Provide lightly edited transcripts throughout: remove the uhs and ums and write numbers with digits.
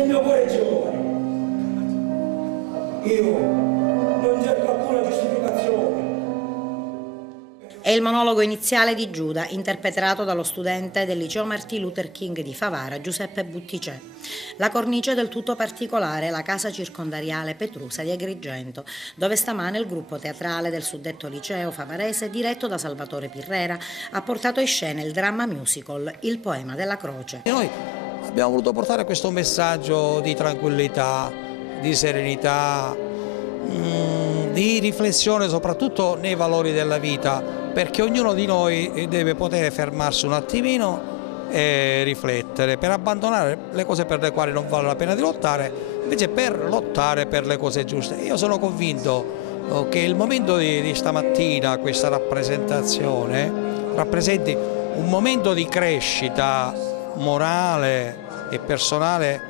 nel mio cuore giovane. Io non cerco alcuna giustificazione. È il monologo iniziale di Giuda, interpretato dallo studente del liceo Martin Luther King di Favara, Giuseppe Butticè. La cornice del tutto particolare è la casa circondariale Petrusa di Agrigento, dove stamane il gruppo teatrale del suddetto liceo favarese, diretto da Salvatore Pirrera, ha portato in scena il dramma musical Il poema della croce. Noi abbiamo voluto portare questo messaggio di tranquillità, di serenità, di riflessione soprattutto nei valori della vita, perché ognuno di noi deve poter fermarsi un attimino e riflettere per abbandonare le cose per le quali non vale la pena di lottare, invece per lottare per le cose giuste. Io sono convinto che il momento di stamattina, questa rappresentazione, rappresenti un momento di crescita morale e personale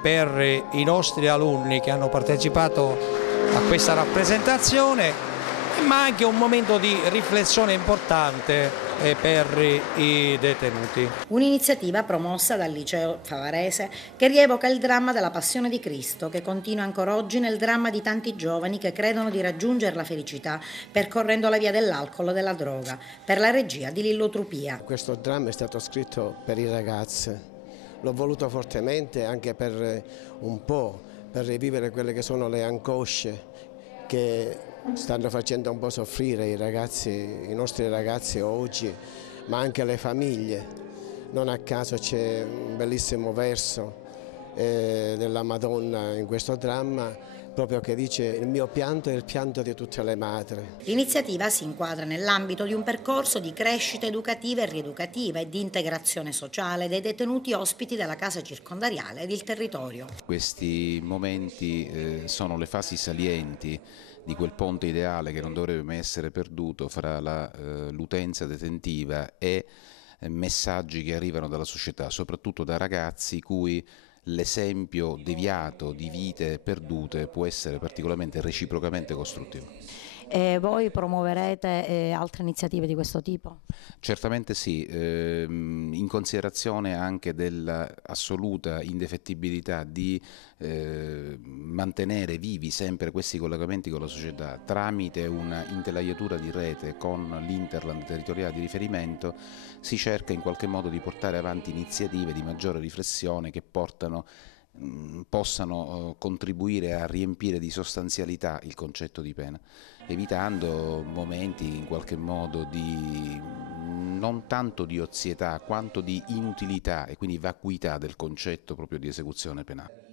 per i nostri alunni che hanno partecipato a questa rappresentazione, ma anche un momento di riflessione importante per i detenuti. Un'iniziativa promossa dal liceo favarese che rievoca il dramma della Passione di Cristo, che continua ancora oggi nel dramma di tanti giovani che credono di raggiungere la felicità percorrendo la via dell'alcol e della droga, per la regia di Lillo Trupia. Questo dramma è stato scritto per i ragazzi, l'ho voluto fortemente anche per un po' per rivivere quelle che sono le angosce che stanno facendo un po' soffrire i ragazzi, i nostri ragazzi oggi, ma anche le famiglie. Non a caso c'è un bellissimo verso della Madonna in questo dramma, proprio che dice: il mio pianto è il pianto di tutte le madri. L'iniziativa si inquadra nell'ambito di un percorso di crescita educativa e rieducativa e di integrazione sociale dei detenuti ospiti della casa circondariale ed il territorio. Questi momenti sono le fasi salienti di quel ponte ideale che non dovrebbe mai essere perduto fra l'utenza detentiva e messaggi che arrivano dalla società, soprattutto da ragazzi cui l'esempio deviato di vite perdute può essere particolarmente reciprocamente costruttivo. E voi promuoverete altre iniziative di questo tipo? Certamente sì, in considerazione anche dell'assoluta indefettibilità di mantenere vivi sempre questi collegamenti con la società tramite una intelaiatura di rete con l'Interland territoriale di riferimento, si cerca in qualche modo di portare avanti iniziative di maggiore riflessione che possano contribuire a riempire di sostanzialità il concetto di pena, evitando momenti in qualche modo di non tanto di ozietà quanto di inutilità e quindi vacuità del concetto proprio di esecuzione penale.